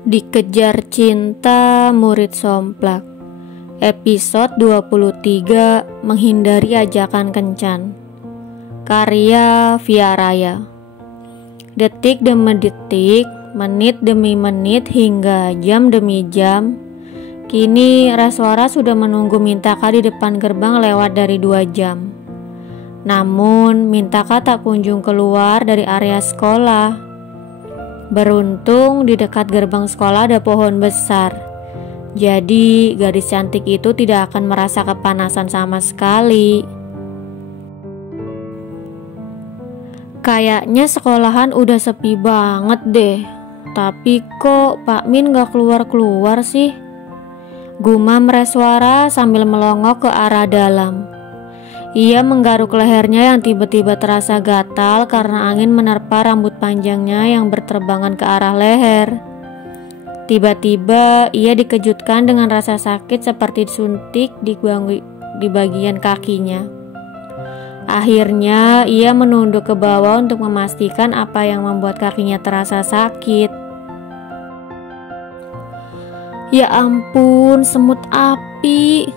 Dikejar Cinta Murid Somplak. Episode 23, Menghindari Ajakan Kencan. Karya Via Raya. Detik demi detik, menit demi menit, hingga jam demi jam, kini Reswara sudah menunggu Mintaka di depan gerbang lewat dari 2 jam. Namun Mintaka tak kunjung keluar dari area sekolah. Beruntung di dekat gerbang sekolah ada pohon besar. Jadi gadis cantik itu tidak akan merasa kepanasan sama sekali. Kayaknya sekolahan udah sepi banget deh. Tapi kok Pak Min gak keluar-keluar sih? Gumam Reswara sambil melongok ke arah dalam. Ia menggaruk lehernya yang tiba-tiba terasa gatal karena angin menerpa rambut panjangnya yang berterbangan ke arah leher. Tiba-tiba ia dikejutkan dengan rasa sakit seperti disuntik di bagian kakinya. Akhirnya ia menunduk ke bawah untuk memastikan apa yang membuat kakinya terasa sakit. Ya ampun, semut api!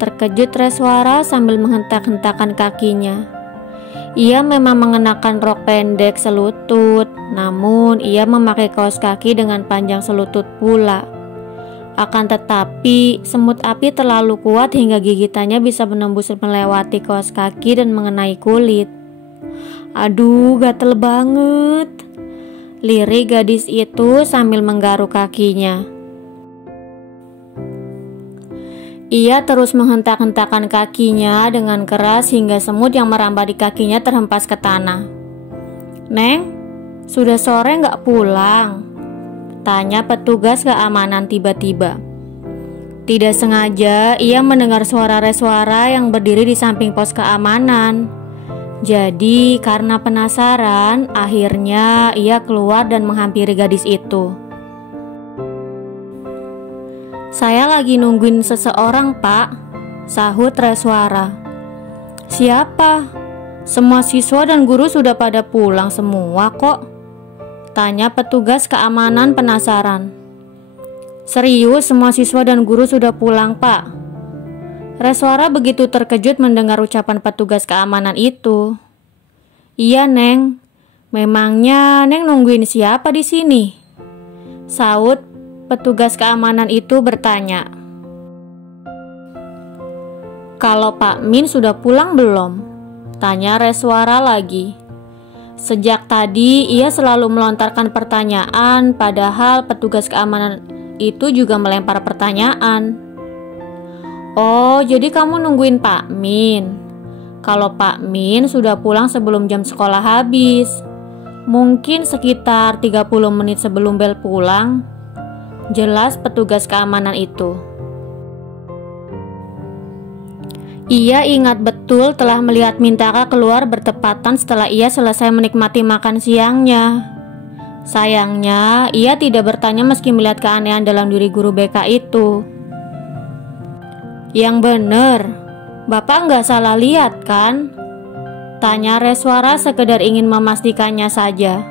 Terkejut Reswara sambil menghentak-hentakan kakinya. Ia memang mengenakan rok pendek selutut, namun ia memakai kaos kaki dengan panjang selutut pula. Akan tetapi, semut api terlalu kuat hingga gigitannya bisa menembus melewati kaos kaki dan mengenai kulit. Aduh, gatel banget! Lirik gadis itu sambil menggaruk kakinya. Ia terus menghentak-hentakan kakinya dengan keras hingga semut yang merambah di kakinya terhempas ke tanah. "Neng, sudah sore nggak pulang?" tanya petugas keamanan tiba-tiba. Tidak sengaja ia mendengar suara Reswara yang berdiri di samping pos keamanan. Jadi karena penasaran, akhirnya ia keluar dan menghampiri gadis itu. "Saya lagi nungguin seseorang, Pak," sahut Reswara. "Siapa? Semua siswa dan guru sudah pada pulang semua kok," tanya petugas keamanan penasaran. "Serius, semua siswa dan guru sudah pulang, Pak?" Reswara begitu terkejut mendengar ucapan petugas keamanan itu. "Iya, Neng. Memangnya Neng nungguin siapa di sini?" sahut petugas keamanan itu bertanya. "Kalau Pak Min sudah pulang belum?" tanya Reswara lagi. Sejak tadi ia selalu melontarkan pertanyaan, padahal petugas keamanan itu juga melempar pertanyaan. "Oh, jadi kamu nungguin Pak Min? Kalau Pak Min sudah pulang sebelum jam sekolah habis, mungkin sekitar 30 menit sebelum bel pulang," jelas petugas keamanan itu. Ia ingat betul telah melihat Mintaka keluar bertepatan setelah ia selesai menikmati makan siangnya. Sayangnya, ia tidak bertanya meski melihat keanehan dalam diri guru BK itu. "Yang bener, Bapak nggak salah lihat kan?" tanya Reswara sekedar ingin memastikannya saja.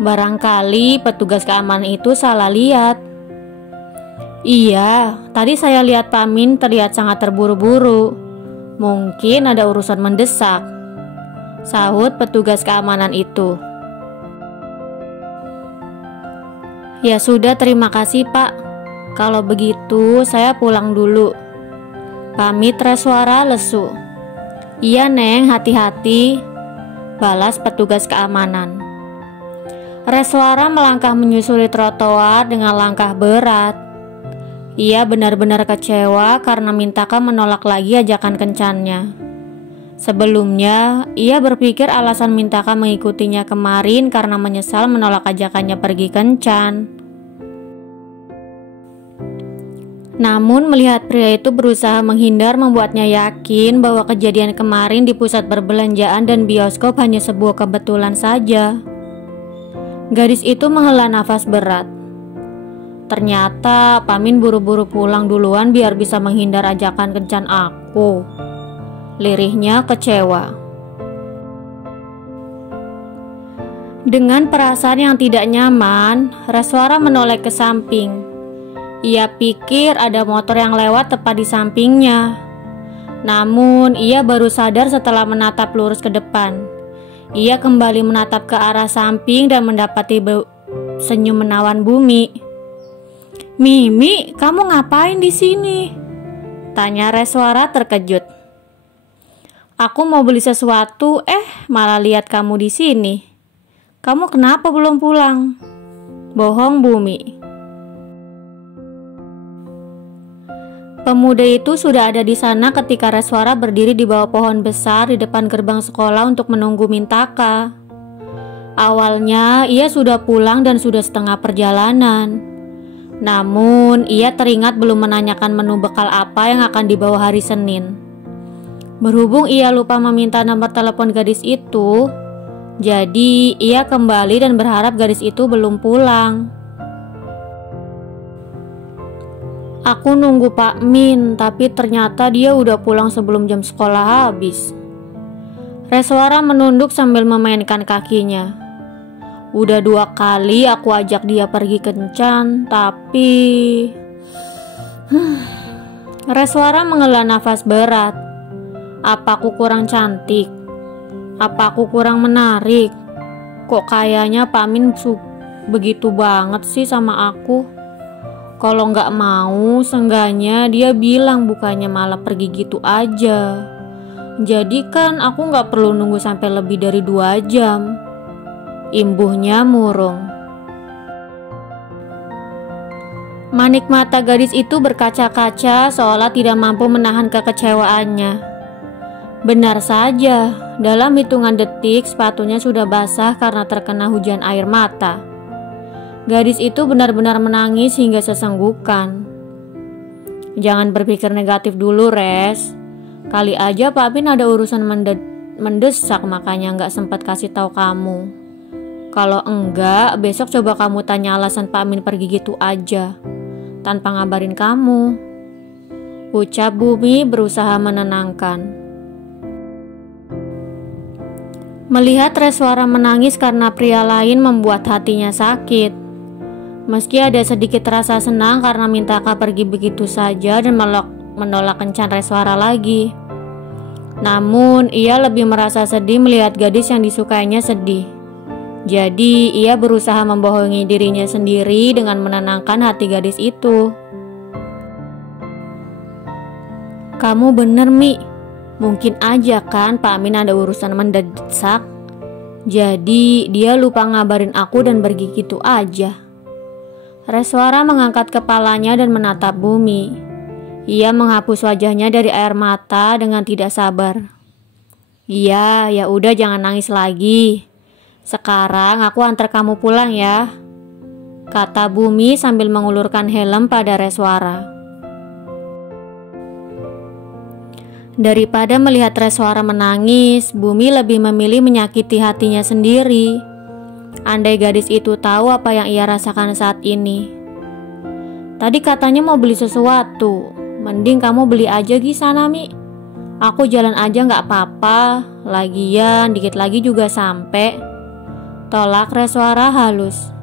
Barangkali petugas keamanan itu salah lihat. "Iya, tadi saya lihat Pak Min terlihat sangat terburu-buru. Mungkin ada urusan mendesak," sahut petugas keamanan itu. "Ya sudah, terima kasih Pak. Kalau begitu saya pulang dulu," pamit Reswara lesu. "Iya Neng, hati-hati," balas petugas keamanan. Reswara melangkah menyusuri trotoar dengan langkah berat. Ia benar-benar kecewa karena Mintaka menolak lagi ajakan kencannya. Sebelumnya, ia berpikir alasan Mintaka mengikutinya kemarin karena menyesal menolak ajakannya pergi kencan. Namun melihat pria itu berusaha menghindar membuatnya yakin bahwa kejadian kemarin di pusat perbelanjaan dan bioskop hanya sebuah kebetulan saja. Gadis itu menghela nafas berat. Ternyata Pak Min buru-buru pulang duluan biar bisa menghindar ajakan kencan aku. Lirihnya kecewa. Dengan perasaan yang tidak nyaman, Reswara menoleh ke samping. Ia pikir ada motor yang lewat tepat di sampingnya. Namun, ia baru sadar setelah menatap lurus ke depan. Ia kembali menatap ke arah samping dan mendapati senyum menawan Bumi. "Mimi, kamu ngapain di sini?" tanya Reswara terkejut. "Aku mau beli sesuatu, malah lihat kamu di sini. Kamu kenapa belum pulang?" Bohong Bumi. Pemuda itu sudah ada di sana ketika Reswara berdiri di bawah pohon besar di depan gerbang sekolah untuk menunggu Mintaka. Awalnya ia sudah pulang dan sudah setengah perjalanan. Namun ia teringat belum menanyakan menu bekal apa yang akan dibawa hari Senin. Berhubung ia lupa meminta nomor telepon gadis itu, jadi ia kembali dan berharap gadis itu belum pulang. "Aku nunggu Pak Min, tapi ternyata dia udah pulang sebelum jam sekolah habis." Reswara menunduk sambil memainkan kakinya. "Udah 2 kali aku ajak dia pergi kencan, tapi..." Reswara menghela nafas berat. Apa aku kurang cantik? Apa aku kurang menarik? Kok kayaknya Pak Min begitu banget sih sama aku? Kalau nggak mau, seenggaknya dia bilang, bukannya malah pergi gitu aja. Jadi kan aku nggak perlu nunggu sampai lebih dari 2 jam. Imbuhnya murung. Manik mata gadis itu berkaca-kaca seolah tidak mampu menahan kekecewaannya. Benar saja, dalam hitungan detik sepatunya sudah basah karena terkena hujan air mata. Gadis itu benar-benar menangis hingga sesenggukan. "Jangan berpikir negatif dulu, Res. Kali aja Pak Bin ada urusan mendesak makanya nggak sempat kasih tahu kamu. Kalau enggak, besok coba kamu tanya alasan Pak Min pergi gitu aja, tanpa ngabarin kamu," ucap Bumi berusaha menenangkan. Melihat Reswara menangis karena pria lain membuat hatinya sakit. Meski ada sedikit rasa senang karena Mintaka pergi begitu saja dan menolak kencan Reswara lagi. Namun ia lebih merasa sedih melihat gadis yang disukainya sedih. Jadi ia berusaha membohongi dirinya sendiri dengan menenangkan hati gadis itu. "Kamu bener, Mi. Mungkin aja kan Pak Min ada urusan mendesak. Jadi dia lupa ngabarin aku dan pergi gitu aja." Reswara mengangkat kepalanya dan menatap Bumi. Ia menghapus wajahnya dari air mata dengan tidak sabar. "Iya, ya udah jangan nangis lagi. Sekarang aku antar kamu pulang ya," kata Bumi sambil mengulurkan helm pada Reswara. Daripada melihat Reswara menangis, Bumi lebih memilih menyakiti hatinya sendiri. Andai gadis itu tahu apa yang ia rasakan saat ini. "Tadi katanya mau beli sesuatu. Mending kamu beli aja di sana, Mi. Aku jalan aja nggak apa-apa. Lagian dikit lagi juga sampai," tolak Reswara halus.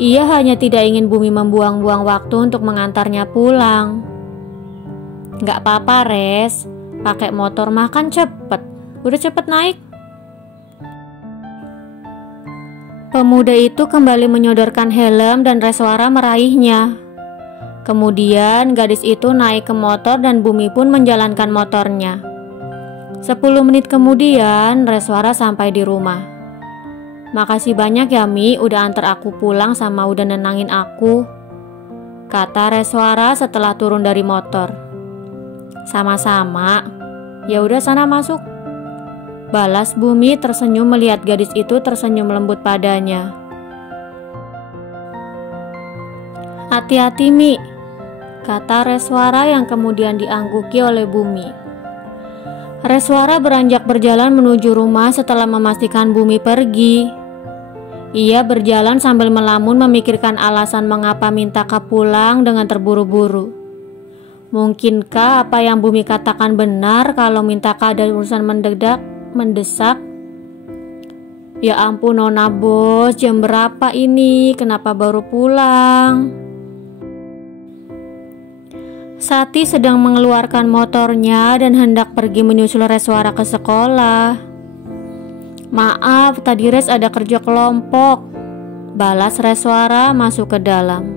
Ia hanya tidak ingin Bumi membuang-buang waktu untuk mengantarnya pulang. "Nggak apa-apa, Res. Pakai motor mah kan cepet. Udah cepet naik." Pemuda itu kembali menyodorkan helm dan Reswara meraihnya. Kemudian gadis itu naik ke motor dan Bumi pun menjalankan motornya. 10 menit kemudian Reswara sampai di rumah. "Makasih banyak ya Mi, udah antar aku pulang sama udah nenangin aku," kata Reswara setelah turun dari motor. "Sama-sama. Ya udah sana masuk," balas Bumi tersenyum melihat gadis itu tersenyum lembut padanya. "Hati-hati Mi," kata Reswara yang kemudian diangguki oleh Bumi. Reswara beranjak berjalan menuju rumah setelah memastikan Bumi pergi. Ia berjalan sambil melamun memikirkan alasan mengapa Mintaka pulang dengan terburu-buru. Mungkinkah apa yang Bumi katakan benar kalau Mintaka ada urusan mendesak? Ya ampun Nona Bos, jam berapa ini? Kenapa baru pulang? Sati sedang mengeluarkan motornya dan hendak pergi menyusul Reswara ke sekolah. Maaf, tadi Res ada kerja kelompok, balas Reswara masuk ke dalam.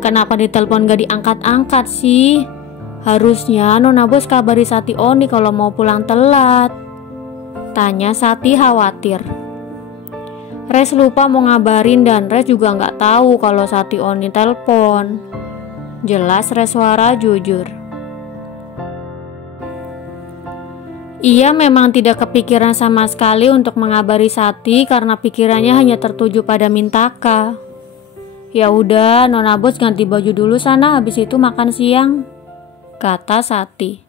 Kenapa ditelepon gak diangkat-angkat sih? Harusnya Nona Bos kabari Sati Oni kalau mau pulang telat, tanya Sati khawatir. Res lupa mau ngabarin dan Res juga gak tahu kalau Sati Oni telepon, jelas Reswara jujur. Ia memang tidak kepikiran sama sekali untuk mengabari Sati karena pikirannya hanya tertuju pada Mintaka. Ya udah, Nona Bos ganti baju dulu sana, habis itu makan siang, kata Sati.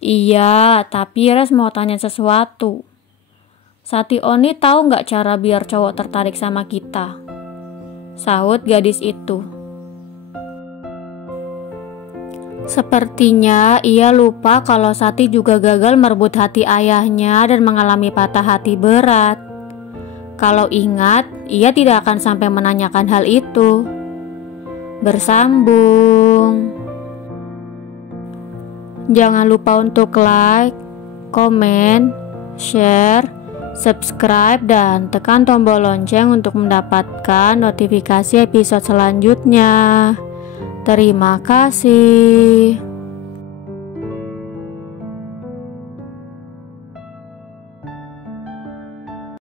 Iya, tapi Res mau tanya sesuatu. Sati Oni tahu nggak cara biar cowok tertarik sama kita? Sahut gadis itu. Sepertinya ia lupa kalau Sati juga gagal merebut hati ayahnya dan mengalami patah hati berat. Kalau ingat, ia tidak akan sampai menanyakan hal itu. Bersambung. Jangan lupa untuk like, komen, share, subscribe, dan tekan tombol lonceng untuk mendapatkan notifikasi episode selanjutnya. Terima kasih.